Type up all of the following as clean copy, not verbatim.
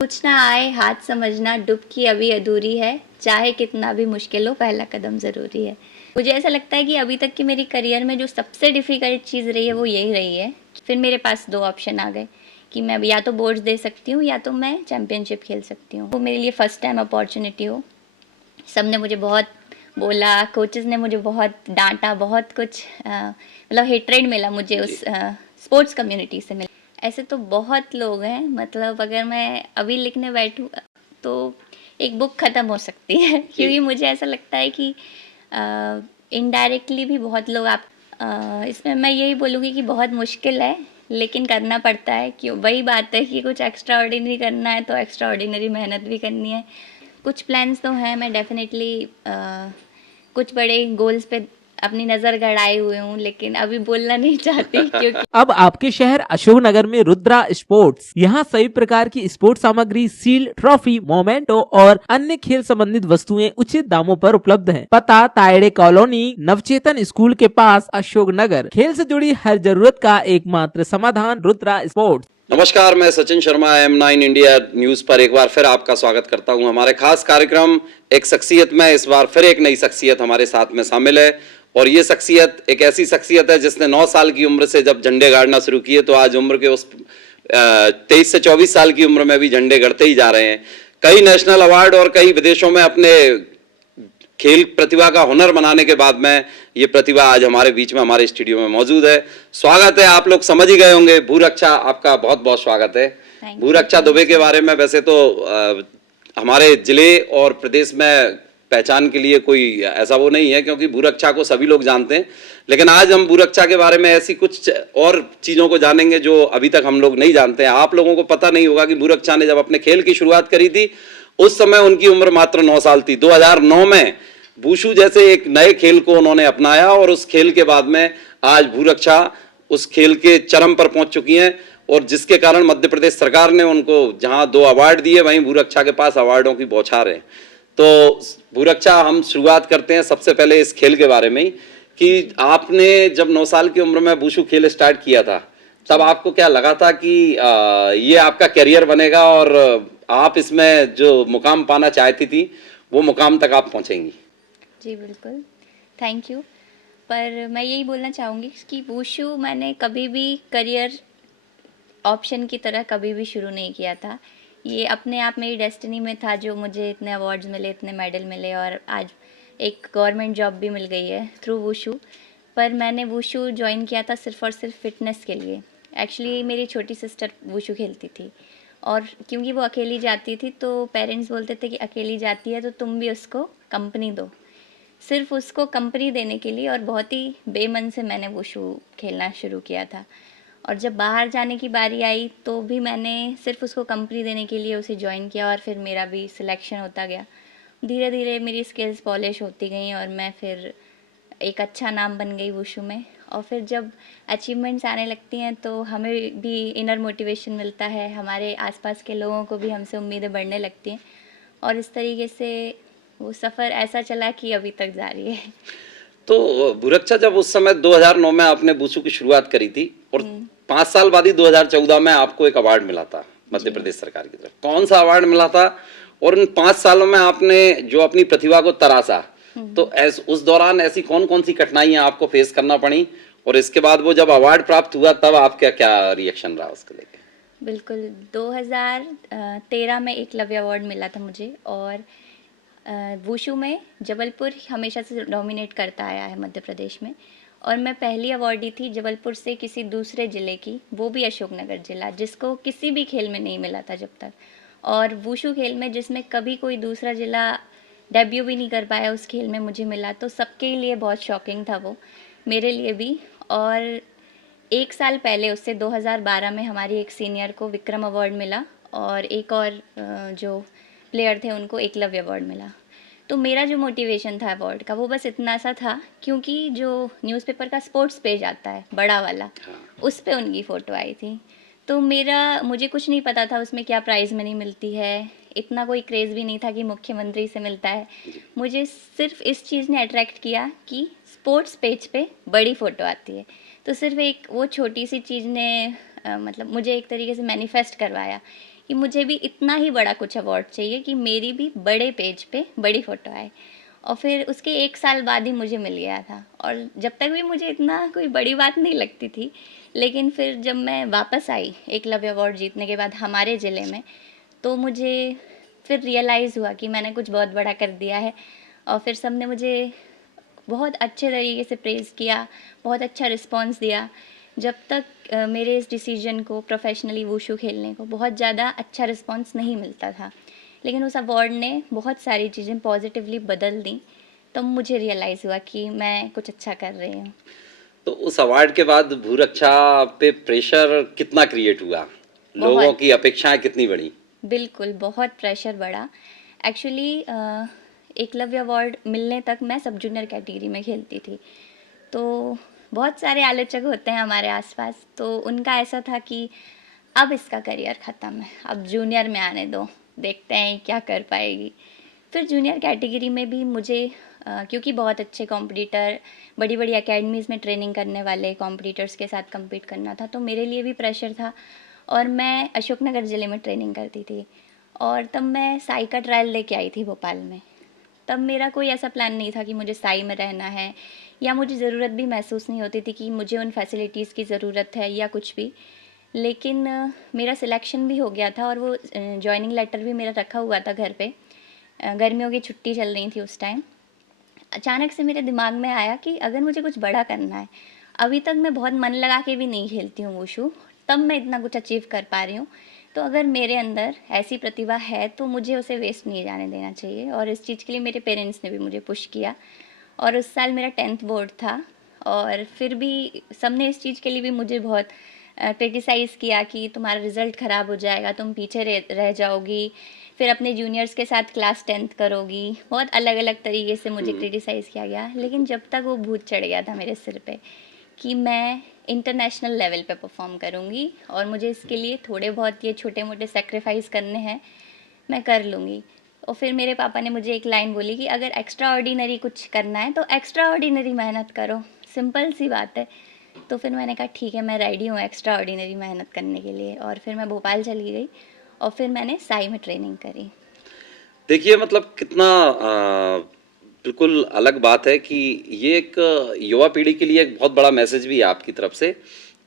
कुछ ना आए हाथ समझना डुबकी अभी अधूरी है, चाहे कितना भी मुश्किल हो पहला कदम ज़रूरी है। मुझे ऐसा लगता है कि अभी तक की मेरी करियर में जो सबसे डिफ़िकल्ट चीज़ रही है वो यही रही है। फिर मेरे पास 2 ऑप्शन आ गए कि मैं अब या तो बोर्ड्स दे सकती हूँ या तो मैं चैम्पियनशिप खेल सकती हूँ। वो मेरे लिए फर्स्ट टाइम अपॉर्च्युनिटी हो। सबने मुझे बहुत बोला, कोचेज़ ने मुझे बहुत डाँटा, बहुत कुछ मतलब हेट्रेड मिला मुझे जी। उस स्पोर्ट्स कम्युनिटी से मिला। ऐसे तो बहुत लोग हैं, मतलब अगर मैं अभी लिखने बैठूँ तो एक बुक ख़त्म हो सकती है क्योंकि मुझे ऐसा लगता है कि इनडायरेक्टली भी बहुत लोग आप इसमें मैं यही बोलूँगी कि बहुत मुश्किल है लेकिन करना पड़ता है। क्यों, वही बात है कि कुछ एक्स्ट्रा ऑर्डिनरी करना है तो एक्स्ट्रा ऑर्डिनरी मेहनत भी करनी है। कुछ प्लान्स तो हैं, मैं डेफिनेटली कुछ बड़े गोल्स पे अपनी नज़र गड़ाए हुए हूँ लेकिन अभी बोलना नहीं चाहती क्योंकि अब आपके शहर अशोकनगर में रुद्रा स्पोर्ट्स, यहाँ सभी प्रकार की स्पोर्ट्स सामग्री, शील्ड, ट्रॉफी, मोमेंटो और अन्य खेल संबंधित वस्तुएं उचित दामों पर उपलब्ध हैं। पता तायड़े कॉलोनी, नवचेतन स्कूल के पास, अशोकनगर। खेल से जुड़ी हर जरूरत का एकमात्र समाधान रुद्रा स्पोर्ट्स। नमस्कार, मैं Sachin Sharma M9 India news पर एक बार फिर आपका स्वागत करता हूं। हमारे खास कार्यक्रम एक शख्सियत में इस बार फिर एक नई शख्सियत हमारे साथ में शामिल है और ये शख्सियत एक ऐसी शख्सियत है जिसने 9 साल की उम्र से जब झंडे गाड़ना शुरू किए तो आज उम्र के उस 23 से 24 साल की उम्र में भी झंडे गड़ते ही जा रहे हैं। कई नेशनल अवार्ड और कई विदेशों में अपने खेल प्रतिभा का हुनर बनाने के बाद में ये प्रतिभा आज हमारे बीच में हमारे स्टूडियो में मौजूद है। स्वागत है, आप लोग समझ ही गए होंगे, भूरक्षा, आपका बहुत बहुत स्वागत है। भूरक्षा दुबे के बारे में वैसे तो हमारे जिले और प्रदेश में पहचान के लिए कोई ऐसा वो नहीं है क्योंकि भूरक्षा को सभी लोग जानते हैं, लेकिन आज हम भूरक्षा के बारे में ऐसी कुछ और चीज़ों को जानेंगे जो अभी तक हम लोग नहीं जानते हैं। आप लोगों को पता नहीं होगा कि भूरक्षा ने जब अपने खेल की शुरुआत करी थी उस समय उनकी उम्र मात्र 9 साल थी। 2009 में वुशु जैसे एक नए खेल को उन्होंने अपनाया और उस खेल के बाद में आज भूरक्षा उस खेल के चरम पर पहुंच चुकी हैं और जिसके कारण मध्य प्रदेश सरकार ने उनको जहां 2 अवार्ड दिए वहीं भूरक्षा के पास अवार्डों की बौछार है। तो भूरक्षा, हम शुरुआत करते हैं सबसे पहले इस खेल के बारे में ही कि आपने जब 9 साल की उम्र में वुशु खेल स्टार्ट किया था तब आपको क्या लगा था कि ये आपका करियर बनेगा और आप इसमें जो मुकाम पाना चाहती थी वो मुकाम तक आप पहुंचेंगी? जी बिल्कुल, थैंक यू। पर मैं यही बोलना चाहूँगी कि वुशु मैंने कभी भी करियर ऑप्शन की तरह कभी भी शुरू नहीं किया था। ये अपने आप मेरी डेस्टिनी में था जो मुझे इतने अवार्ड्स मिले, इतने मेडल मिले और आज एक गवर्नमेंट जॉब भी मिल गई है थ्रू वुशु। पर मैंने वुशु जॉइन किया था सिर्फ़ और सिर्फ फ़िटनेस के लिए। एक्चुअली मेरी छोटी सिस्टर वुशु खेलती थी और क्योंकि वो अकेली जाती थी तो पेरेंट्स बोलते थे कि अकेली जाती है तो तुम भी उसको कंपनी दो। सिर्फ़ उसको कंपनी देने के लिए और बहुत ही बेमन से मैंने वुशु खेलना शुरू किया था। और जब बाहर जाने की बारी आई तो भी मैंने सिर्फ़ उसको कंपनी देने के लिए उसे जॉइन किया और फिर मेरा भी सिलेक्शन होता गया। धीरे धीरे मेरी स्किल्स पॉलिश होती गई और मैं फिर एक अच्छा नाम बन गई वुशु में। और फिर जब अचीवमेंट्स आने लगती हैं तो हमें भी इनर मोटिवेशन मिलता है, हमारे आसपास के लोगों को भी हमसे उम्मीदें बढ़ने लगती हैं और इस तरीके से वो सफ़र ऐसा चला कि अभी तक जारी है। तो भूरक्षा, जब उस समय 2009 में आपने वुशु की शुरुआत करी थी और 5 साल बाद ही 2014 में आपको एक अवार्ड मिला था मध्य प्रदेश सरकार की तरफ, कौन सा अवार्ड मिला था और इन 5 सालों में आपने जो अपनी प्रतिभा को तराशा, तो उस दौरान ऐसी कौन कौन सी कठिनाइयां आपको फेस करना पड़ी और इसके बाद वो जब अवार्ड प्राप्त हुआ तब आपका क्या रिएक्शन रहा उसको लेके? बिल्कुल, 2013 में एकलव्य अवार्ड मिला था मुझे और वुशु में जबलपुर हमेशा से डोमिनेट करता आया है मध्य प्रदेश में और मैं पहली अवॉर्डी थी जबलपुर से किसी दूसरे ज़िले की, वो भी अशोकनगर ज़िला, जिसको किसी भी खेल में नहीं मिला था जब तक। और वुशु खेल में जिसमें कभी कोई दूसरा ज़िला डेब्यू भी नहीं कर पाया उस खेल में मुझे मिला, तो सबके लिए बहुत शॉकिंग था वो, मेरे लिए भी। और 1 साल पहले उससे 2012 में हमारी एक सीनियर को विक्रम अवार्ड मिला और एक और जो प्लेयर थे उनको एकलव्य अवार्ड मिला। तो मेरा जो मोटिवेशन था अवार्ड का वो बस इतना सा था क्योंकि जो न्यूज़पेपर का स्पोर्ट्स पेज आता है बड़ा वाला, उस पे उनकी फ़ोटो आई थी। तो मुझे कुछ नहीं पता था उसमें क्या प्राइज़ मनी मिलती है, इतना कोई क्रेज़ भी नहीं था कि मुख्यमंत्री से मिलता है। मुझे सिर्फ इस चीज़ ने अट्रैक्ट किया कि स्पोर्ट्स पेज पे बड़ी फ़ोटो आती है। तो सिर्फ एक वो छोटी सी चीज़ ने मतलब मुझे एक तरीके से मैनिफेस्ट करवाया कि मुझे भी इतना ही बड़ा कुछ अवार्ड चाहिए कि मेरी भी बड़े पेज पे बड़ी फ़ोटो आए। और फिर उसके 1 साल बाद ही मुझे मिल गया था, और जब तक भी मुझे इतना कोई बड़ी बात नहीं लगती थी। लेकिन फिर जब मैं वापस आई एकलव्य अवार्ड जीतने के बाद हमारे ज़िले में, तो मुझे फिर रियलाइज़ हुआ कि मैंने कुछ बहुत बड़ा कर दिया है। और फिर सबने मुझे बहुत अच्छे तरीके से प्रेज़ किया, बहुत अच्छा रिस्पॉन्स दिया। जब तक मेरे इस डिसीजन को, प्रोफेशनली वुशु खेलने को, बहुत ज़्यादा अच्छा रिस्पॉन्स नहीं मिलता था। लेकिन उस अवार्ड ने बहुत सारी चीज़ें पॉजिटिवली बदल दी, तब मुझे रियलाइज़ हुआ कि मैं कुछ अच्छा कर रही हूँ। तो उस अवार्ड के बाद भूरक्षा पे प्रेशर कितना क्रिएट हुआ? लोगों बहुत, की अपेक्षाएं कितनी बढ़ी? बिल्कुल, बहुत प्रेशर बढ़ा। एक्चुअली एकलव्य अवार्ड मिलने तक मैं सब जूनियर कैटेगरी में खेलती थी। तो बहुत सारे आलोचक होते हैं हमारे आसपास, तो उनका ऐसा था कि अब इसका करियर ख़त्म है, अब जूनियर में आने दो, देखते हैं क्या कर पाएगी। फिर जूनियर कैटेगरी में भी मुझे क्योंकि बहुत अच्छे कॉम्पिटिटर, बड़ी बड़ी एकेडमीज़ में ट्रेनिंग करने वाले कॉम्पिटिटर्स के साथ कम्पीट करना था, तो मेरे लिए भी प्रेशर था। और मैं अशोकनगर ज़िले में ट्रेनिंग करती थी, और तब मैं साई का ट्रायल लेके आई थी भोपाल में। तब मेरा कोई ऐसा प्लान नहीं था कि मुझे साई में रहना है, या मुझे ज़रूरत भी महसूस नहीं होती थी कि मुझे उन फैसिलिटीज़ की ज़रूरत है या कुछ भी। लेकिन मेरा सिलेक्शन भी हो गया था, और वो जॉइनिंग लेटर भी मेरा रखा हुआ था घर पे। गर्मियों की छुट्टी चल रही थी उस टाइम। अचानक से मेरे दिमाग में आया कि अगर मुझे कुछ बड़ा करना है, अभी तक मैं बहुत मन लगा के भी नहीं खेलती हूँ वुशु, तब मैं इतना कुछ अचीव कर पा रही हूँ। तो अगर मेरे अंदर ऐसी प्रतिभा है तो मुझे उसे वेस्ट नहीं जाने देना चाहिए, और इस चीज़ के लिए मेरे पेरेंट्स ने भी मुझे पुश किया। और उस साल मेरा 10th बोर्ड था, और फिर भी सबने इस चीज़ के लिए भी मुझे बहुत क्रिटिसाइज़ किया कि तुम्हारा रिज़ल्ट ख़राब हो जाएगा, तुम पीछे रह जाओगी, फिर अपने जूनियर्स के साथ क्लास 10th करोगी। बहुत अलग अलग तरीके से मुझे क्रिटिसाइज़ किया गया। लेकिन जब तक वो भूत चढ़ गया था मेरे सिर पे कि मैं इंटरनेशनल लेवल पे परफॉर्म करूँगी, और मुझे इसके लिए थोड़े बहुत ये छोटे मोटे सेक्रीफाइस करने हैं, मैं कर लूँगी। और फिर मेरे पापा ने मुझे एक लाइन बोली कि अगर एक्स्ट्रा ऑर्डिनरी कुछ करना है तो एक्स्ट्रा ऑर्डिनरी मेहनत करो, सिंपल सी बात है। तो फिर मैंने कहा ठीक है, मैं रेडी हूँ एक्स्ट्रा ऑर्डिनरी मेहनत करने के लिए, और फिर मैं भोपाल चली गई, और फिर मैंने साई में ट्रेनिंग करी। देखिए मतलब कितना बिल्कुल अलग बात है कि ये एक युवा पीढ़ी के लिए एक बहुत बड़ा मैसेज भी है आपकी तरफ से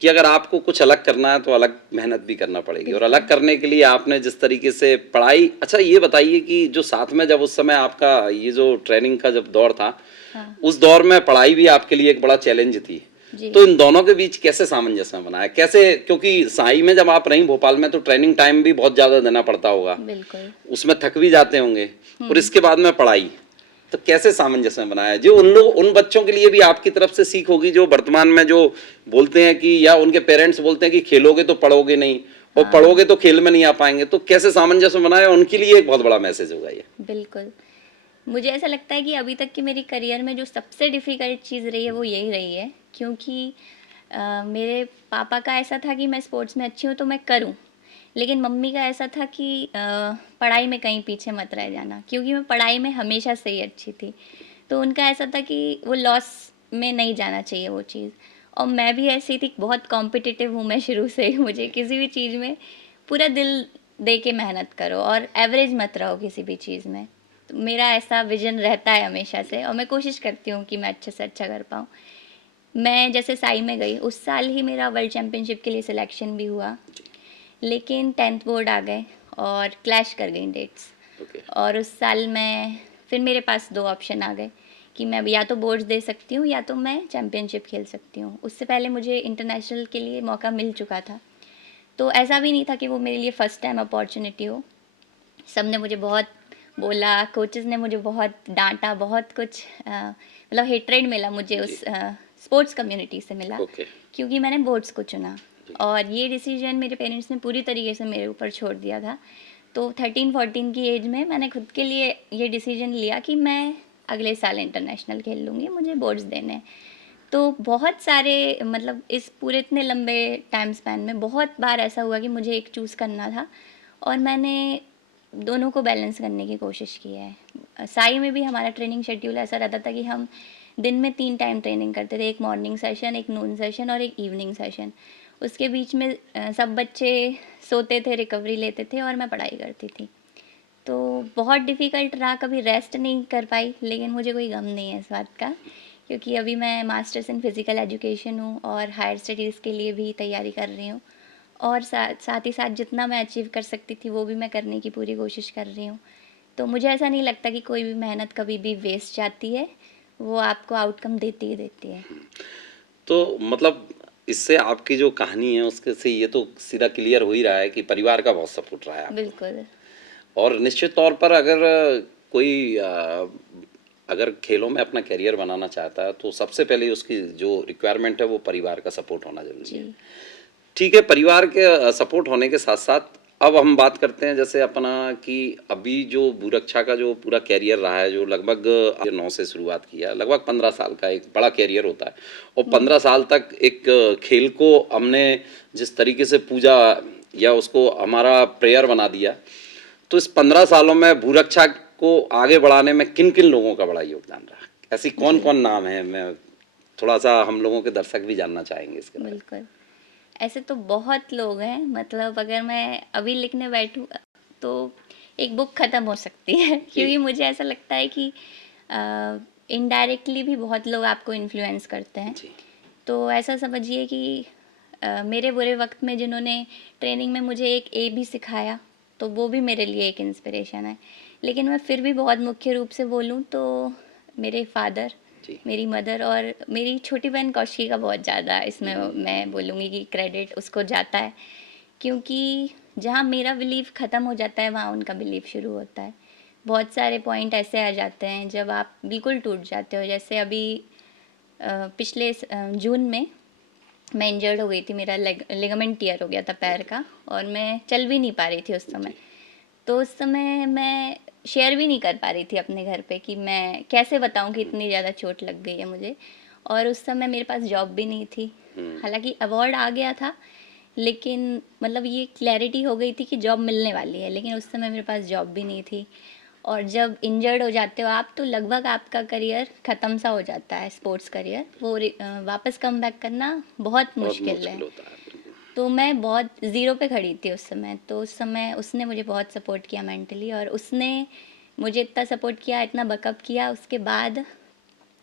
कि अगर आपको कुछ अलग करना है तो अलग मेहनत भी करना पड़ेगी, और अलग करने के लिए आपने जिस तरीके से पढ़ाई, अच्छा ये बताइए कि जो साथ में जब उस समय आपका ये जो ट्रेनिंग का जब दौर था, हाँ उस दौर में पढ़ाई भी आपके लिए एक बड़ा चैलेंज थी, जी, तो इन दोनों के बीच कैसे सामंजस्य बनाया, कैसे, क्योंकि साई में जब आप रहीं भोपाल में तो ट्रेनिंग टाइम भी बहुत ज्यादा देना पड़ता होगा, बिल्कुल। उसमें थक भी जाते होंगे, और इसके बाद में पढ़ाई, तो कैसे सामंजस्य बनाया जो उन बच्चों के लिए भी आपकी तरफ से सीख होगी जो वर्तमान में जो बोलते हैं कि, या उनके पेरेंट्स बोलते हैं कि खेलोगे तो पढ़ोगे नहीं, और पढ़ोगे तो खेल में नहीं आ पाएंगे, तो कैसे सामंजस्य बनाया, उनके लिए एक बहुत बड़ा मैसेज होगा ये। बिल्कुल, मुझे ऐसा लगता है कि अभी तक की मेरी करियर में जो सबसे डिफ़िकल्ट चीज़ रही है वो यही रही है, क्योंकि मेरे पापा का ऐसा था कि मैं स्पोर्ट्स में अच्छी हूँ तो मैं करूँ, लेकिन मम्मी का ऐसा था कि पढ़ाई में कहीं पीछे मत रह जाना, क्योंकि मैं पढ़ाई में हमेशा से ही अच्छी थी। तो उनका ऐसा था कि वो लॉस में नहीं जाना चाहिए वो चीज़। और मैं भी ऐसी थी, बहुत कॉम्पिटिटिव हूँ मैं शुरू से ही। मुझे किसी भी चीज़ में पूरा दिल दे के मेहनत करो, और एवरेज मत रहो किसी भी चीज़ में। तो मेरा ऐसा विजन रहता है हमेशा से, और मैं कोशिश करती हूँ कि मैं अच्छे से अच्छा कर पाऊँ। मैं जैसे साई में गई, उस साल ही मेरा वर्ल्ड चैम्पियनशिप के लिए सिलेक्शन भी हुआ, लेकिन 10th बोर्ड आ गए और क्लैश कर गई डेट्स। ओके, और उस साल मैं, फिर मेरे पास 2 ऑप्शन आ गए कि मैं या तो बोर्ड्स दे सकती हूँ या तो मैं चैम्पियनशिप खेल सकती हूँ। उससे पहले मुझे इंटरनेशनल के लिए मौका मिल चुका था, तो ऐसा भी नहीं था कि वो मेरे लिए फ़र्स्ट टाइम अपॉर्चुनिटी हो। सब ने मुझे बहुत बोला, कोचेज़ ने मुझे बहुत डाँटा, बहुत कुछ मतलब हेट्रेड मिला मुझे उस स्पोर्ट्स कम्युनिटी से मिला, ओके, क्योंकि मैंने बोर्ड्स को चुना। और ये डिसीजन मेरे पेरेंट्स ने पूरी तरीके से मेरे ऊपर छोड़ दिया था। तो 13-14 की एज में मैंने खुद के लिए ये डिसीजन लिया कि मैं अगले साल इंटरनेशनल खेल लूँगी, मुझे बोर्ड्स देने हैं। तो बहुत सारे, मतलब इस पूरे इतने लंबे टाइम स्पैन में बहुत बार ऐसा हुआ कि मुझे एक चूज़ करना था, और मैंने दोनों को बैलेंस करने की कोशिश की है। साई में भी हमारा ट्रेनिंग शेड्यूल ऐसा रहता था कि हम दिन में 3 टाइम ट्रेनिंग करते थे, एक मॉर्निंग सेशन, एक नून सेशन और एक इवनिंग सेशन। उसके बीच में सब बच्चे सोते थे, रिकवरी लेते थे और मैं पढ़ाई करती थी। तो बहुत डिफ़िकल्ट रहा, कभी रेस्ट नहीं कर पाई, लेकिन मुझे कोई गम नहीं है इस बात का, क्योंकि अभी मैं मास्टर्स इन फ़िज़िकल एजुकेशन हूँ और हायर स्टडीज़ के लिए भी तैयारी कर रही हूँ, और साथ ही साथ जितना मैं अचीव कर सकती थी वो भी मैं करने की पूरी कोशिश कर रही हूँ। तो मुझे ऐसा नहीं लगता कि कोई भी मेहनत कभी भी वेस्ट जाती है, वो आपको आउटकम देती ही देती है। तो मतलब इससे आपकी जो कहानी है उसके से ये तो सीधा क्लियर हो ही रहा है कि परिवार का बहुत सपोर्ट रहा है आपको। बिल्कुल। और निश्चित तौर पर अगर कोई अगर खेलों में अपना करियर बनाना चाहता है तो सबसे पहले उसकी जो रिक्वायरमेंट है वो परिवार का सपोर्ट होना जरूरी है। जी। ठीक है, परिवार के सपोर्ट होने के साथ साथ अब हम बात करते हैं जैसे अपना कि अभी जो भूरक्षा का जो पूरा कैरियर रहा है, जो लगभग 9 से शुरुआत किया, लगभग 15 साल का एक बड़ा कैरियर होता है, और 15 साल तक एक खेल को हमने जिस तरीके से पूजा या उसको हमारा प्रेयर बना दिया, तो इस 15 सालों में भूरक्षा को आगे बढ़ाने में किन किन लोगों का बड़ा योगदान रहा? ऐसी कौन कौन नाम है? मैं थोड़ा सा हम लोगों के दर्शक भी जानना चाहेंगे इसके बारे में। बिल्कुल। ऐसे तो बहुत लोग हैं, मतलब अगर मैं अभी लिखने बैठूँ तो एक बुक ख़त्म हो सकती है क्योंकि मुझे ऐसा लगता है कि इनडायरेक्टली भी बहुत लोग आपको इन्फ्लुएंस करते हैं। जी। तो ऐसा समझिए कि मेरे बुरे वक्त में जिन्होंने ट्रेनिंग में मुझे एक ए भी सिखाया, तो वो भी मेरे लिए एक इंस्पिरेशन है। लेकिन मैं फिर भी बहुत मुख्य रूप से बोलूँ तो मेरे फादर, जी। मेरी मदर और मेरी छोटी बहन कौशिकी का बहुत ज़्यादा इसमें मैं बोलूँगी कि क्रेडिट उसको जाता है, क्योंकि जहाँ मेरा बिलीव ख़त्म हो जाता है वहाँ उनका बिलीव शुरू होता है। बहुत सारे पॉइंट ऐसे आ जाते हैं जब आप बिल्कुल टूट जाते हो, जैसे अभी पिछले जून में मैं इंजर्ड हो गई थी, मेरा लिगामेंट टियर हो गया था पैर का, और मैं चल भी नहीं पा रही थी उस समय। तो उस समय मैं शेयर भी नहीं कर पा रही थी अपने घर पे कि मैं कैसे बताऊं कि इतनी ज़्यादा चोट लग गई है मुझे, और उस समय मेरे पास जॉब भी नहीं थी। हालांकि अवार्ड आ गया था, लेकिन मतलब ये क्लैरिटी हो गई थी कि जॉब मिलने वाली है, लेकिन उस समय मेरे पास जॉब भी नहीं थी। और जब इंजर्ड हो जाते हो आप तो लगभग आपका करियर ख़त्म सा हो जाता है, स्पोर्ट्स करियर, वो वापस कम बैक करना बहुत मुश्किल है। होता है। तो मैं बहुत ज़ीरो पे खड़ी थी उस समय, तो उस समय उसने मुझे बहुत सपोर्ट किया मेंटली, और उसने मुझे इतना सपोर्ट किया, इतना बैकअप किया। उसके बाद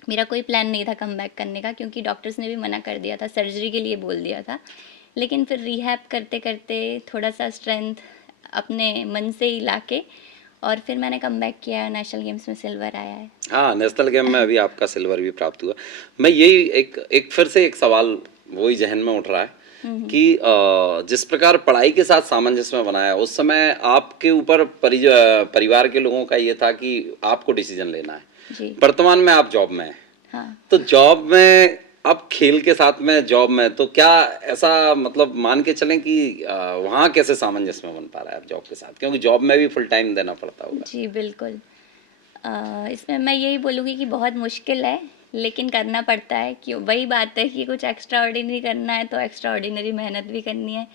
मेरा कोई प्लान नहीं था कम बैक करने का, क्योंकि डॉक्टर्स ने भी मना कर दिया था, सर्जरी के लिए बोल दिया था। लेकिन फिर रिहैब करते करते थोड़ा सा स्ट्रेंथ अपने मन से ही लाके, और फिर मैंने कम बैक किया, नेशनल गेम्स में सिल्वर आया है। हाँ, नेशनल गेम में अभी आपका सिल्वर भी प्राप्त हुआ। मैं यही एक फिर से एक सवाल वही जहन में उठ रहा है कि जिस प्रकार पढ़ाई के साथ सामंजस्य बनाया, उस समय आपके ऊपर परिवार के लोगों का ये था कि आपको डिसीजन लेना है। जी। वर्तमान में आप जॉब में हैं, हाँ। तो जॉब में अब खेल के साथ में जॉब में, तो क्या ऐसा मतलब मान के चलें कि वहाँ कैसे सामंजस्य में बन पा रहा है आप जॉब के साथ, क्योंकि जॉब में भी फुल टाइम देना पड़ता होगा। जी बिल्कुल। इसमें मैं यही बोलूँगी कि बहुत मुश्किल है, लेकिन करना पड़ता है। क्यों, वही बात है कि कुछ एक्स्ट्रा ऑर्डिनरी करना है तो एक्स्ट्रा ऑर्डिनरी मेहनत भी करनी है।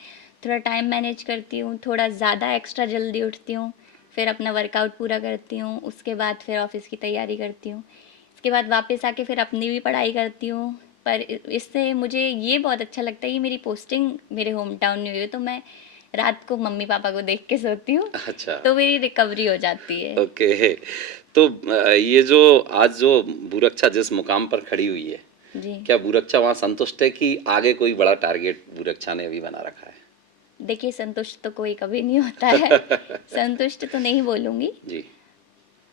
थोड़ा टाइम मैनेज करती हूँ, थोड़ा ज़्यादा एक्स्ट्रा जल्दी उठती हूँ, फिर अपना वर्कआउट पूरा करती हूँ, उसके बाद फिर ऑफिस की तैयारी करती हूँ, इसके बाद वापस आके फिर अपनी भी पढ़ाई करती हूँ। पर इससे मुझे ये बहुत अच्छा लगता है कि मेरी पोस्टिंग मेरे होम टाउन में हुई है, तो मैं रात को मम्मी पापा को देख के सोती हूँ, अच्छा। तो मेरी रिकवरी हो जाती है। ओके। तो ये जो आज जो भूरक्षा जिस मुकाम पर खड़ी हुई है, जी। क्या भूरक्षा वहाँ संतुष्ट है कि आगे कोई बड़ा टारगेट भूरक्षा ने अभी बना रखा है? देखिए, संतुष्ट तो कोई कभी नहीं होता है। संतुष्ट तो नहीं बोलूँगी, जी।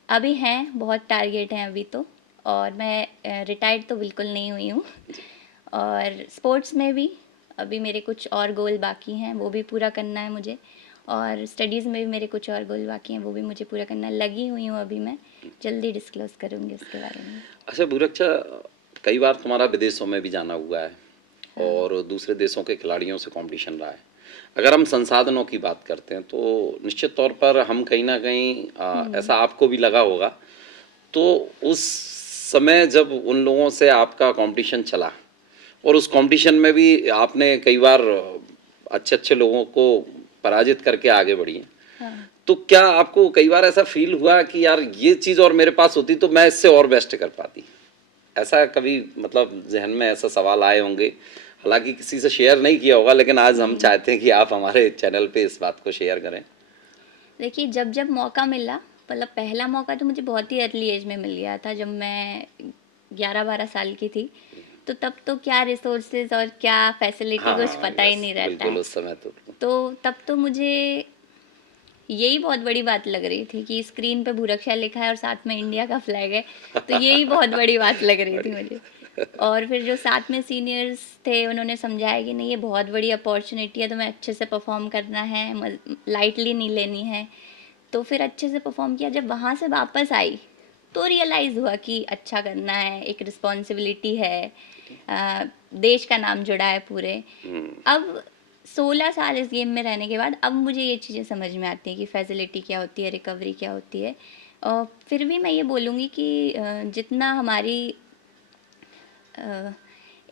अभी हैं, बहुत टारगेट हैं अभी तो, और मैं रिटायर्ड तो बिल्कुल नहीं हुई हूँ। और स्पोर्ट्स में भी अभी मेरे कुछ और गोल बाकी हैं, वो भी पूरा करना है मुझे, और स्टडीज़ में भी मेरे कुछ और गोल बाकी हैं, वो भी मुझे पूरा करना है। लगी हुई हूँ अभी मैं, जल्दी डिस्क्लोज़ करूँगी उसके बारे में। अच्छा भूरक्षा, कई बार तुम्हारा विदेशों में भी जाना हुआ है और दूसरे देशों के खिलाड़ियों से कंपटीशन रहा है। अगर हम संसाधनों की बात करते हैं तो निश्चित तौर पर हम कहीं ना कहीं ऐसा आपको भी लगा होगा, तो उस समय जब उन लोगों से आपका कंपटीशन चला और उस कंपटीशन में भी आपने कई बार अच्छे अच्छे लोगों को पराजित करके आगे बढ़ी हैं, हाँ। तो क्या आपको कई बार ऐसा फील हुआ कि यार ये चीज़ और मेरे पास होती तो मैं इससे और बेस्ट कर पाती? ऐसा कभी मतलब जहन में ऐसा सवाल आए होंगे? हालांकि किसी से शेयर नहीं किया होगा, लेकिन आज हम चाहते हैं कि आप हमारे चैनल पे इस बात को शेयर करें। देखिए, जब जब मौका मिला, मतलब पहला मौका तो मुझे बहुत ही अर्ली एज में मिल गया था, जब मैं 11-12 साल की थी। तो तब तो क्या रिसोर्सेज और क्या फैसिलिटी कुछ पता ही यस, नहीं रहता बिल्कुल है। उस समय तो तब तो मुझे यही बहुत बड़ी बात लग रही थी कि स्क्रीन पे भूरक्षा लिखा है और साथ में इंडिया का फ्लैग है, तो यही बहुत बड़ी बात लग रही थी मुझे। और फिर जो साथ में सीनियर्स थे, उन्होंने समझाया कि नहीं, ये बहुत बड़ी अपॉर्चुनिटी है, तुम्हें अच्छे से परफॉर्म करना है, लाइटली नहीं लेनी है। तो फिर अच्छे से परफॉर्म किया। जब वहाँ से वापस आई तो रियलाइज़ हुआ कि अच्छा करना है, एक रिस्पॉन्सिबिलिटी है, देश का नाम जुड़ा है पूरे। अब 16 साल इस गेम में रहने के बाद अब मुझे ये चीज़ें समझ में आती हैं कि फैसिलिटी क्या होती है, रिकवरी क्या होती है। और फिर भी मैं ये बोलूँगी कि जितना हमारी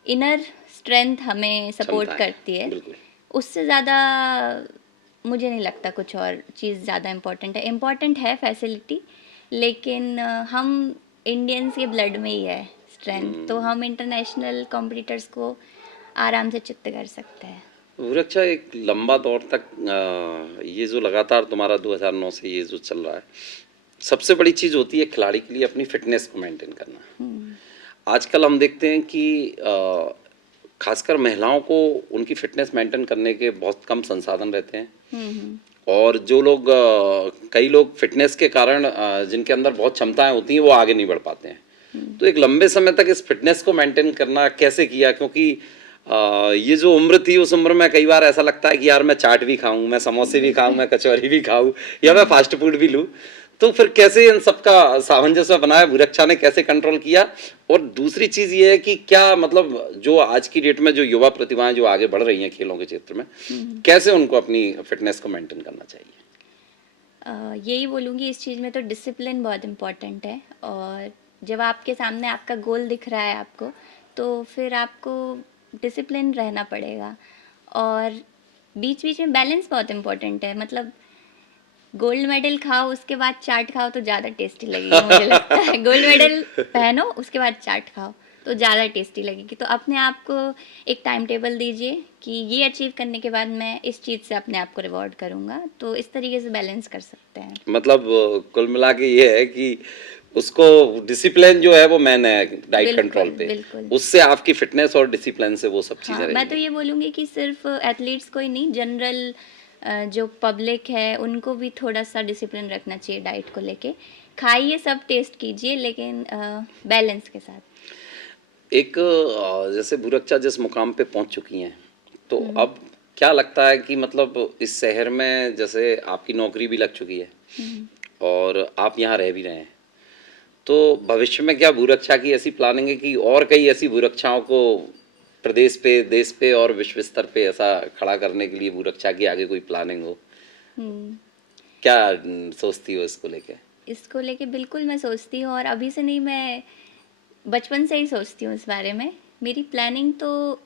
इनर स्ट्रेंथ हमें सपोर्ट क्षमता करती है, है, बिल्कुल। उससे ज़्यादा मुझे नहीं लगता कुछ और चीज़ ज़्यादा इम्पोर्टेंट है। इम्पोर्टेंट है फैसिलिटी, लेकिन हम इंडियंस के ब्लड में ही है स्ट्रेंथ, तो हम इंटरनेशनल कॉम्पिटिटर्स को आराम से चित्त कर सकते हैं। रक्षा एक लंबा दौर तक ये जो लगातार तुम्हारा 2009 से ये जो चल रहा है, सबसे बड़ी चीज़ होती है खिलाड़ी के लिए अपनी फिटनेस को मेंटेन करना। आजकल हम देखते हैं कि खासकर महिलाओं को उनकी फिटनेस मेंटेन करने के बहुत कम संसाधन रहते हैं। और जो लोग कई लोग फिटनेस के कारण जिनके अंदर बहुत क्षमताएं होती हैं, वो आगे नहीं बढ़ पाते हैं। तो एक लंबे समय तक इस फिटनेस को मेंटेन करना कैसे किया? क्योंकि ये जो उम्र थी, उस उम्र में कई बार ऐसा लगता है कि यार मैं चाट भी खाऊं, मैं समोसे भी खाऊं, मैं कचौरी भी खाऊं, या मैं फास्ट फूड भी लूं। तो फिर कैसे इन सबका सामंजस्य बनाया, भूरक्षा ने कैसे कंट्रोल किया? और दूसरी चीज ये है कि क्या मतलब जो आज की डेट में जो युवा प्रतिभाएं जो आगे बढ़ रही हैं खेलों के क्षेत्र में, कैसे उनको अपनी फिटनेस को मेंटेन करना चाहिए? यही बोलूँगी, इस चीज़ में तो डिसिप्लिन बहुत इम्पोर्टेंट है। और जब आपके सामने आपका गोल दिख रहा है आपको, तो फिर आपको डिसिप्लिन रहना पड़ेगा। और बीच बीच में बैलेंस बहुत इम्पोर्टेंट है। मतलब गोल्ड मेडल खाओ, उसके बाद चाट खाओ तो ज़्यादा टेस्टी लगेगी, मुझे लगता है। गोल्ड मेडल पहनो, उसके बाद चाट खाओ तो ज़्यादा टेस्टी लगेगी। तो अपने आप को एक टाइम टेबल दीजिए कि ये अचीव करने के बाद मैं इस चीज़ से अपने आप को रिवॉर्ड करूँगा। तो इस तरीके से बैलेंस कर सकते हैं। मतलब कुल मिला के ये है कि उसको डिसिप्लिन जो है वो मैन है डाइट कंट्रोल बिल्कुल, पे, बिल्कुल। उससे आपकी फिटनेस और डिसिप्लिन से वो सब चीजें हाँ, मैं तो रहेंगी। ये बोलूँगी कि सिर्फ एथलीट्स को ही नहीं, जनरल जो पब्लिक है उनको भी थोड़ा सा डिसिप्लिन रखना चाहिए डाइट को लेके। खाइए, सब टेस्ट कीजिए, लेकिन बैलेंस के साथ। एक जैसे भूरक्षा जिस मुकाम पे पहुंच चुकी हैं, तो अब क्या लगता है कि मतलब इस शहर में जैसे आपकी नौकरी भी लग चुकी है और आप यहाँ रह भी रहे हैं, तो भविष्य में क्या भूरक्षा की ऐसी प्लानिंग है कि और कई ऐसी भूरक्षाओं को प्रदेश पे, देश पे और विश्व स्तर पे ऐसा खड़ा करने के लिए भूरक्षा की आगे कोई प्लानिंग हो? हम्म, क्या सोचती हो इसको लेके? इसको लेके बिल्कुल मैं सोचती हूँ, और अभी से नहीं, मैं बचपन से ही सोचती हूँ इस बारे में। मेरी प्लानिंग तो,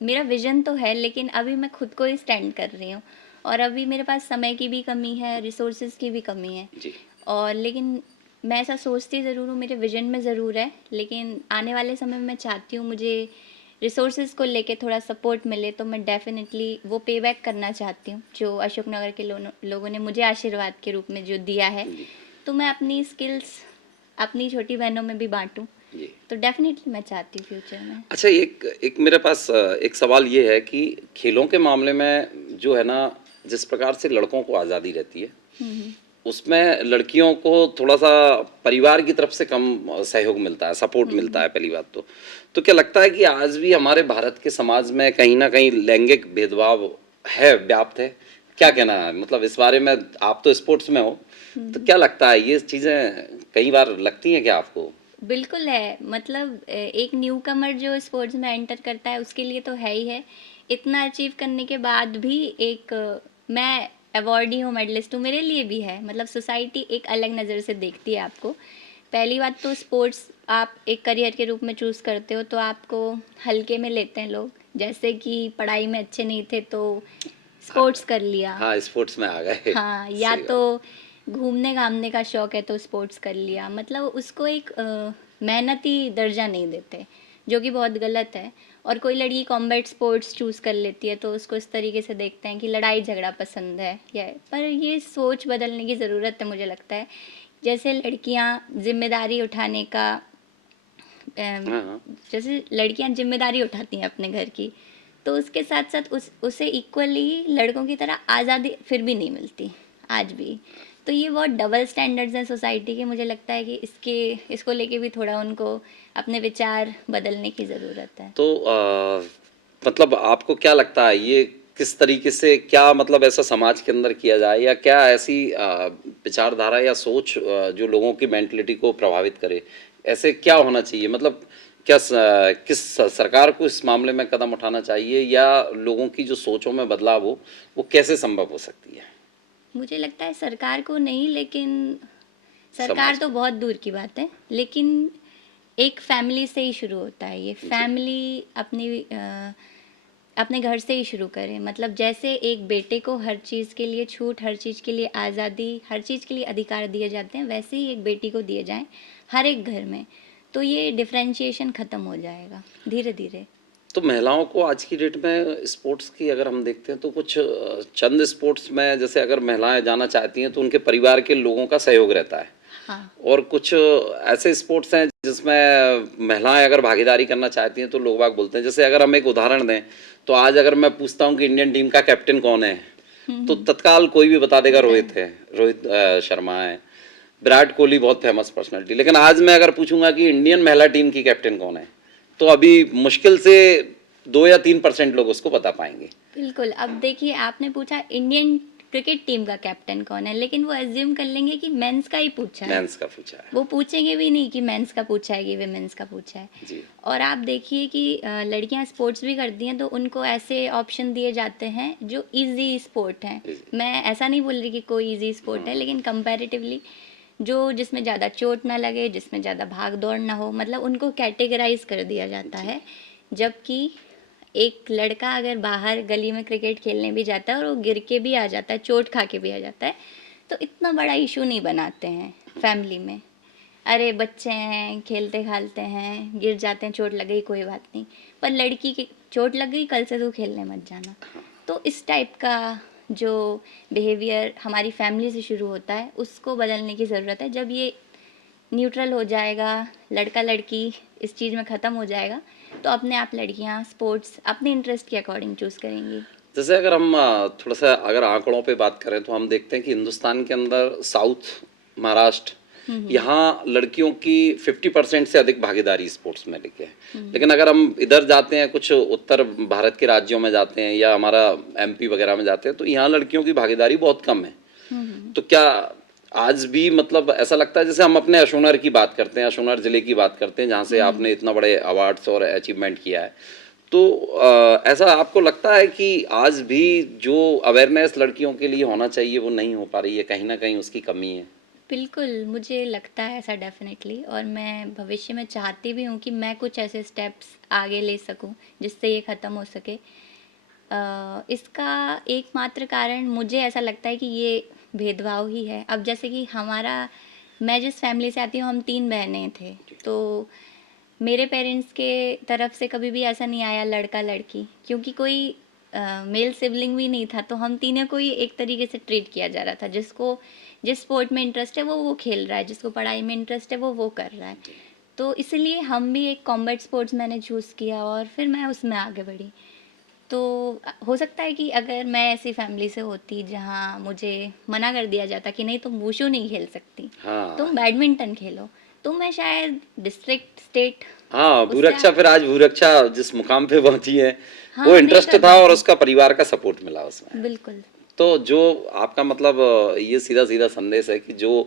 मेरा विजन तो है, लेकिन अभी मैं खुद को ही स्टैंड कर रही हूँ। और अभी मेरे पास समय की भी कमी है, रिसोर्सेज की भी कमी है। जी। और लेकिन मैं ऐसा सोचती ज़रूर हूँ, मेरे विजन में ज़रूर है, लेकिन आने वाले समय में मैं चाहती हूँ मुझे रिसोर्सेज को लेके थोड़ा सपोर्ट मिले, तो मैं डेफिनेटली वो पे बैक करना चाहती हूँ जो अशोकनगर के लोगों ने मुझे आशीर्वाद के रूप में जो दिया है। तो मैं अपनी स्किल्स अपनी छोटी बहनों में भी बांटूँ। जी। तो डेफिनेटली मैं चाहती हूँ फ्यूचर में। अच्छा, एक एक मेरे पास एक सवाल ये है कि खेलों के मामले में जो है ना, जिस प्रकार से लड़कों को आज़ादी रहती है, उसमें लड़कियों को थोड़ा सा परिवार की तरफ से कम सहयोग मिलता है, सपोर्ट मिलता है, पहली बात तो क्या लगता है कि आज भी हमारे भारत के समाज में कहीं ना कहीं लैंगिक भेदभाव है, व्याप्त है? क्या कहना है मतलब इस बारे में? आप तो स्पोर्ट्स में हो, तो क्या लगता है ये चीज़ें कई बार लगती हैं क्या आपको? बिल्कुल है। मतलब एक न्यू कमर जो स्पोर्ट्स में एंटर करता है उसके लिए तो है ही है। इतना अचीव करने के बाद भी एक मैं अवॉर्डी हूँ, मेडलिस्ट हूँ, मेरे लिए भी है। मतलब सोसाइटी एक अलग नज़र से देखती है आपको। पहली बात तो स्पोर्ट्स आप एक करियर के रूप में चूज़ करते हो तो आपको हल्के में लेते हैं लोग। जैसे कि पढ़ाई में अच्छे नहीं थे तो स्पोर्ट्स कर लिया। हाँ, स्पोर्ट्स में आ गए। हाँ, या सही तो बात। घूमने घामने का शौक है तो स्पोर्ट्स कर लिया। मतलब उसको एक मेहनती दर्जा नहीं देते, जो कि बहुत गलत है। और कोई लड़की कॉम्बैट स्पोर्ट्स चूज़ कर लेती है तो उसको इस तरीके से देखते हैं कि लड़ाई झगड़ा पसंद है या, पर ये सोच बदलने की ज़रूरत है मुझे लगता है। जैसे लड़कियां जिम्मेदारी उठाने का हाँ, जैसे लड़कियां जिम्मेदारी उठाती हैं अपने घर की, तो उसके साथ साथ उसे इक्वली लड़कों की तरह आज़ादी फिर भी नहीं मिलती आज भी। तो ये बहुत डबल स्टैंडर्ड्स हैं सोसाइटी के, मुझे लगता है कि इसको लेके भी थोड़ा उनको अपने विचार बदलने की ज़रूरत है। तो मतलब आपको क्या लगता है ये किस तरीके से, क्या मतलब ऐसा समाज के अंदर किया जाए, या क्या ऐसी विचारधारा या सोच जो लोगों की मेंटलिटी को प्रभावित करे, ऐसे क्या होना चाहिए? मतलब क्या किस सरकार को इस मामले में कदम उठाना चाहिए, या लोगों की जो सोचों में बदलाव हो वो कैसे संभव हो सकती है? मुझे लगता है सरकार को नहीं, लेकिन सरकार समाज तो बहुत दूर की बात है, लेकिन एक फैमिली से ही शुरू होता है। ये फैमिली अपने घर से ही शुरू करें। मतलब जैसे एक बेटे को हर चीज़ के लिए छूट, हर चीज़ के लिए आज़ादी, हर चीज़ के लिए अधिकार दिए जाते हैं, वैसे ही एक बेटी को दिए जाएं हर एक घर में, तो ये डिफरेंशिएशन ख़त्म हो जाएगा धीरे धीरे। तो महिलाओं को आज की डेट में स्पोर्ट्स की अगर हम देखते हैं तो कुछ चंद स्पोर्ट्स में, जैसे अगर महिलाएं जाना चाहती हैं तो उनके परिवार के लोगों का सहयोग रहता है, हाँ, और कुछ ऐसे स्पोर्ट्स हैं जिसमें महिलाएं अगर भागीदारी करना चाहती हैं तो लोग बाग बोलते हैं। जैसे अगर हम एक उदाहरण दें तो आज अगर मैं पूछता हूं कि इंडियन टीम का कैप्टन कौन है, तो तत्काल कोई भी बता देगा रोहित है, रोहित शर्मा है, विराट कोहली बहुत फेमस पर्सनालिटी। लेकिन आज मैं अगर पूछूंगा कि इंडियन महिला टीम की कैप्टन कौन है, तो अभी मुश्किल से 2 या 3% लोग उसको बता पाएंगे। बिल्कुल। अब देखिए, आपने पूछा इंडियन क्रिकेट टीम का कैप्टन कौन है, लेकिन वो एज्यूम कर लेंगे कि मेंस का ही पूछा है। मेंस का पूछा है वो पूछेंगे भी नहीं कि मेंस का पूछा है कि विमेंस का पूछा है। जी। और आप देखिए कि लड़कियां स्पोर्ट्स भी करती हैं तो उनको ऐसे ऑप्शन दिए जाते हैं जो इजी स्पोर्ट हैं। मैं ऐसा नहीं बोल रही कि कोई इजी स्पोर्ट है, लेकिन कंपैरेटिवली जो जिसमें ज़्यादा चोट ना लगे, जिसमें ज़्यादा भाग दौड़ ना हो, मतलब उनको कैटेगराइज कर दिया जाता है। जबकि एक लड़का अगर बाहर गली में क्रिकेट खेलने भी जाता है और वो गिर के भी आ जाता है, चोट खा के भी आ जाता है, तो इतना बड़ा इशू नहीं बनाते हैं फैमिली में। अरे बच्चे हैं, खेलते खालते हैं, गिर जाते हैं, चोट लग गई, कोई बात नहीं। पर लड़की की चोट लग गई, कल से तू खेलने मत जाना। तो इस टाइप का जो बिहेवियर हमारी फैमिली से शुरू होता है, उसको बदलने की ज़रूरत है। जब ये न्यूट्रल हो जाएगा, लड़का लड़की इस चीज़ में ख़त्म हो जाएगा, तो अपने आप लड़कियां स्पोर्ट्स अपने इंटरेस्ट के अकॉर्डिंग चूज़ करेंगी। जैसे अगर हम थोड़ा सा अगर आंकड़ों पे बात करें तो हम देखते हैं कि हिंदुस्तान के अंदर साउथ, महाराष्ट्र, यहाँ लड़कियों की 50% से अधिक भागीदारी स्पोर्ट्स में लिखी है। लेकिन अगर हम इधर जाते हैं, कुछ उत्तर भारत के राज्यों में जाते हैं या हमारा एमपी वगैरह में जाते हैं, तो यहाँ लड़कियों की भागीदारी बहुत कम है। तो क्या आज भी मतलब ऐसा लगता है, जैसे हम अपने अशोनर की बात करते हैं, अशोनर जिले की बात करते हैं जहाँ से आपने इतना बड़े अवार्ड्स और अचीवमेंट किया है, तो ऐसा आपको लगता है कि आज भी जो अवेयरनेस लड़कियों के लिए होना चाहिए वो नहीं हो पा रही है, कहीं ना कहीं उसकी कमी है? बिल्कुल, मुझे लगता है ऐसा डेफिनेटली, और मैं भविष्य में चाहती भी हूँ कि मैं कुछ ऐसे स्टेप्स आगे ले सकूँ जिससे ये ख़त्म हो सके। इसका एकमात्र कारण मुझे ऐसा लगता है कि ये भेदभाव ही है। अब जैसे कि मैं जिस फैमिली से आती हूँ, हम 3 बहनें थे, तो मेरे पेरेंट्स के तरफ से कभी भी ऐसा नहीं आया लड़का लड़की, क्योंकि कोई मेल सिबलिंग भी नहीं था, तो हम तीनों को ही एक तरीके से ट्रीट किया जा रहा था। जिसको जिस स्पोर्ट में इंटरेस्ट है वो खेल रहा है, जिसको पढ़ाई में इंटरेस्ट है वो कर रहा है। तो इसलिए हम भी एक कॉम्बैट स्पोर्ट्स मैंने चूज़ किया और फिर मैं उसमें आगे बढ़ी। तो हो सकता है कि अगर मैं ऐसी फैमिली से होती जहाँ मुझे मना कर दिया जाता कि नहीं तुम वुशु नहीं खेल सकती, हाँ तुम बैडमिंटन खेलो, तो मैं शायद डिस्ट्रिक्ट, स्टेट, हाँ, उससे भूरक्षा फिर आज भूरक्षा जिस मुकाम पे पहुंची है, हाँ, वो नहीं इंटरेस्ट कर था और पाती। उसका परिवार का सपोर्ट मिला उसमें। बिल्कुल। तो जो आपका मतलब ये सीधा सीधा संदेश है कि जो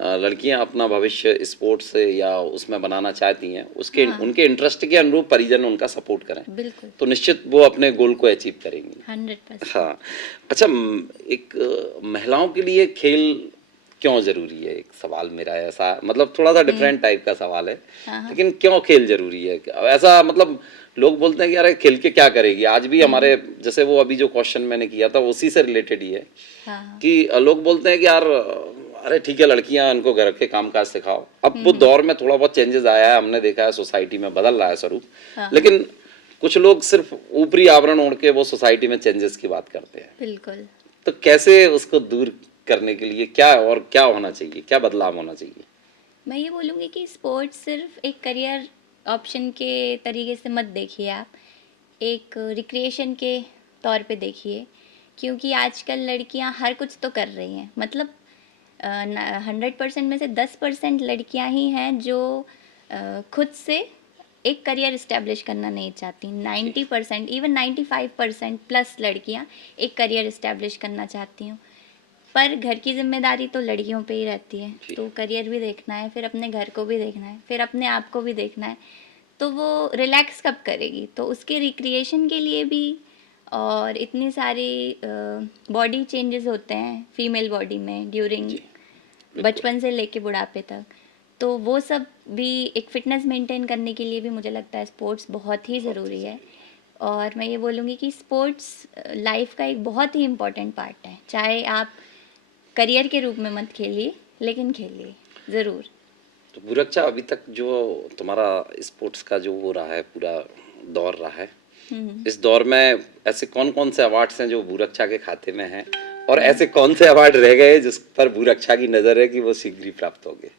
लड़कियां अपना भविष्य स्पोर्ट्स से या उसमें बनाना चाहती हैं, उसके उनके इंटरेस्ट के अनुरूप परिजन उनका सपोर्ट करें, बिल्कुल, तो निश्चित वो अपने गोल को अचीव करेंगी। 100%। हाँ। अच्छा, एक महिलाओं के लिए खेल क्यों जरूरी है, एक सवाल मेरा है ऐसा, मतलब थोड़ा सा डिफरेंट टाइप का सवाल है, लेकिन क्यों खेल जरूरी है ऐसा? मतलब लोग बोलते हैं कि यार खेल के क्या करेगी। आज भी हमारे जैसे वो अभी जो क्वेश्चन मैंने किया था उसी से रिलेटेड ही है हाँ, कि लोग बोलते हैं कि यार अरे ठीक है, लड़कियां उनको घर के कामकाज सिखाओ। अब वो दौर में थोड़ा बहुत चेंजेस आया है, हमने देखा है सोसाइटी में बदल रहा है स्वरूप, लेकिन कुछ लोग सिर्फ ऊपरी आवरण ओढ़ के वो सोसाइटी में चेंजेस की बात करते हैं, बिल्कुल। तो कैसे उसको दूर करने के लिए क्या होना चाहिए, क्या बदलाव होना चाहिए? मैं ये बोलूँगी कि स्पोर्ट्स सिर्फ एक करियर ऑप्शन के तरीके से मत देखिए आप, एक रिक्रिएशन के तौर पे देखिए, क्योंकि आजकल लड़कियां हर कुछ तो कर रही हैं। मतलब 100% में से 10% लड़कियां ही हैं जो खुद से एक करियर इस्टेब्लिश करना नहीं चाहती। 90% इवन 95% प्लस लड़कियां एक करियर इस्टेब्लिश करना चाहती हूँ, पर घर की जिम्मेदारी तो लड़कियों पे ही रहती है। तो करियर भी देखना है, फिर अपने घर को भी देखना है, फिर अपने आप को भी देखना है, तो वो रिलैक्स कब करेगी? तो उसके रिक्रिएशन के लिए भी, और इतनी सारी बॉडी चेंजेस होते हैं फीमेल बॉडी में ड्यूरिंग बचपन से लेके बुढ़ापे तक, तो वो सब भी एक फ़िटनेस मेंटेन करने के लिए भी मुझे लगता है स्पोर्ट्स बहुत ही ज़रूरी है। और मैं ये बोलूँगी कि स्पोर्ट्स लाइफ का एक बहुत ही इम्पोर्टेंट पार्ट है। चाहे आप करियर के रूप में मत खेलिए, लेकिन खेलिए ज़रूर। तो बुरक्षा, अभी तक जो तुम्हारा स्पोर्ट्स का जो वो रहा है, पूरा दौर रहा है, इस दौर में ऐसे कौन कौन से अवार्ड्स हैं जो बुरक्षा के खाते में हैं, और ऐसे कौन से अवार्ड रह गए जिस पर बुरक्षा की नज़र है कि वो शीघ्र ही प्राप्त होंगे?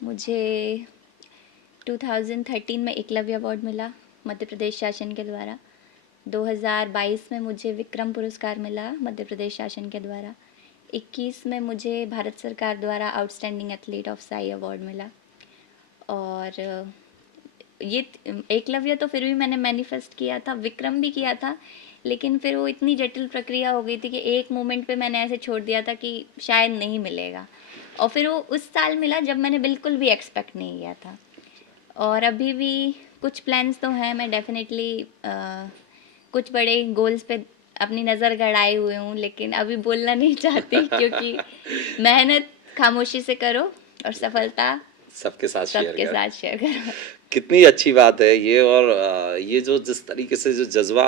मुझे 2013 में एकलव्य अवार्ड मिला मध्य प्रदेश शासन के द्वारा। 2022 में मुझे विक्रम पुरस्कार मिला मध्य प्रदेश शासन के द्वारा। 21 में मुझे भारत सरकार द्वारा outstanding athlete of Sai award मिला। और ये एकलव्य तो फिर भी मैंने मैनिफेस्ट किया था, विक्रम भी किया था, लेकिन फिर वो इतनी जटिल प्रक्रिया हो गई थी कि एक मोमेंट पे मैंने ऐसे छोड़ दिया था कि शायद नहीं मिलेगा, और फिर वो उस साल मिला जब मैंने बिल्कुल भी एक्सपेक्ट नहीं किया था। और अभी भी कुछ प्लान्स तो हैं, मैं डेफिनेटली कुछ बड़े गोल्स पे अपनी नज़र गड़ाए हुए हूँ, लेकिन अभी बोलना नहीं चाहती क्योंकि मेहनत खामोशी से करो और सफलता सबके साथ शेयर करो। कितनी अच्छी बात है ये। और ये जो जिस तरीके से जो जज्बा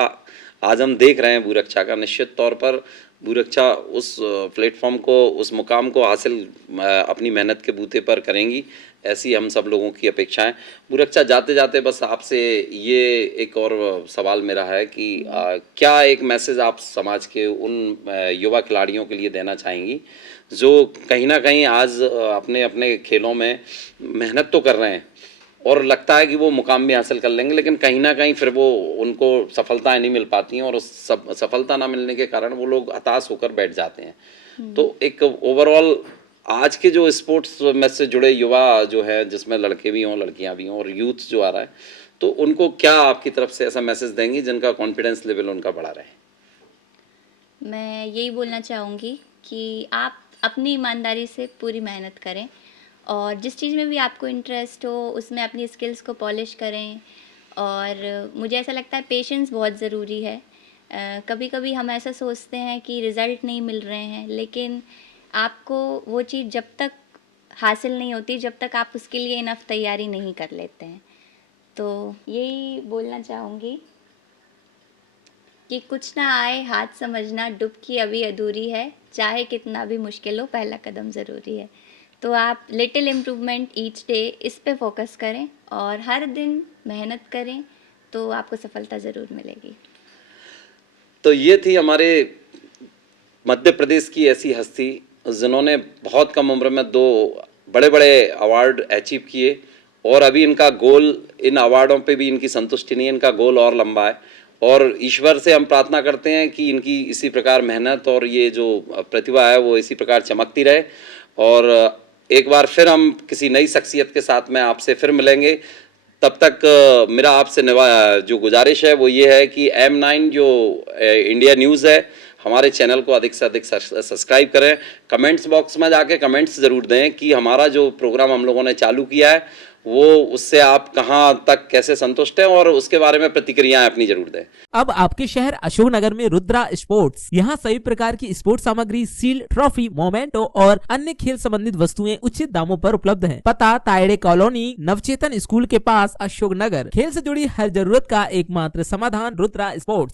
आज हम देख रहे हैं बुरक्षा का, निश्चित तौर पर बुरक्षा उस प्लेटफॉर्म को, उस मुकाम को हासिल अपनी मेहनत के बूते पर करेंगी, ऐसी हम सब लोगों की अपेक्षाएं। बुरक्षा, जाते जाते बस आपसे ये एक और सवाल मेरा है कि क्या एक मैसेज आप समाज के उन युवा खिलाड़ियों के लिए देना चाहेंगी जो कहीं ना कहीं आज अपने अपने खेलों में मेहनत तो कर रहे हैं और लगता है कि वो मुकाम भी हासिल कर लेंगे, लेकिन कहीं ना कहीं फिर वो उनको सफलताएं नहीं मिल पाती हैं, और उस सफलता ना मिलने के कारण वो लोग हताश होकर बैठ जाते हैं। तो एक ओवरऑल आज के जो स्पोर्ट्स में से जुड़े युवा जो है, जिसमें लड़के भी हों लड़कियां भी हों और यूथ जो आ रहा है, तो उनको क्या आपकी तरफ से ऐसा मैसेज देंगी जिनका कॉन्फिडेंस लेवल उनका बढ़ा रहे? मैं यही बोलना चाहूँगी कि आप अपनी ईमानदारी से पूरी मेहनत करें, और जिस चीज़ में भी आपको इंटरेस्ट हो उसमें अपनी स्किल्स को पॉलिश करें। और मुझे ऐसा लगता है पेशेंस बहुत ज़रूरी है। कभी कभी हम ऐसा सोचते हैं कि रिज़ल्ट नहीं मिल रहे हैं, लेकिन आपको वो चीज़ जब तक हासिल नहीं होती, जब तक आप उसके लिए इनफ तैयारी नहीं कर लेते हैं। तो यही बोलना चाहूँगी कि कुछ ना आए हाथ समझना, डुबकी अभी अधूरी है, चाहे कितना भी मुश्किल हो पहला कदम ज़रूरी है। तो आप लिटिल इम्प्रूवमेंट ईच डे, इस पे फोकस करें और हर दिन मेहनत करें, तो आपको सफलता ज़रूर मिलेगी। तो ये थी हमारे मध्य प्रदेश की ऐसी हस्ती जिन्होंने बहुत कम उम्र में 2 बड़े बड़े अवार्ड अचीव किए, और अभी इनका गोल, इन अवार्डों पे भी इनकी संतुष्टि नहीं है, इनका गोल और लंबा है। और ईश्वर से हम प्रार्थना करते हैं कि इनकी इसी प्रकार मेहनत और ये जो प्रतिभा है वो इसी प्रकार चमकती रहे। और एक बार फिर हम किसी नई शख्सियत के साथ में आपसे फिर मिलेंगे। तब तक मेरा आपसे जो गुजारिश है वो ये है कि M9 जो इंडिया न्यूज़ है, हमारे चैनल को अधिक से अधिक सब्सक्राइब करें। कमेंट्स बॉक्स में जाके कमेंट्स ज़रूर दें कि हमारा जो प्रोग्राम हम लोगों ने चालू किया है वो, उससे आप कहां तक कैसे संतुष्ट हैं, और उसके बारे में प्रतिक्रियाएं अपनी जरूर दें। अब आपके शहर अशोकनगर में रुद्रा स्पोर्ट्स, यहाँ सभी प्रकार की स्पोर्ट्स सामग्री, शील्ड, ट्रॉफी, मोमेंटो और अन्य खेल संबंधित वस्तुएं उचित दामों पर उपलब्ध हैं। पता तायड़े कॉलोनी, नवचेतन स्कूल के पास, अशोकनगर। खेल से जुड़ी हर जरूरत का एकमात्र समाधान रुद्रा स्पोर्ट्स।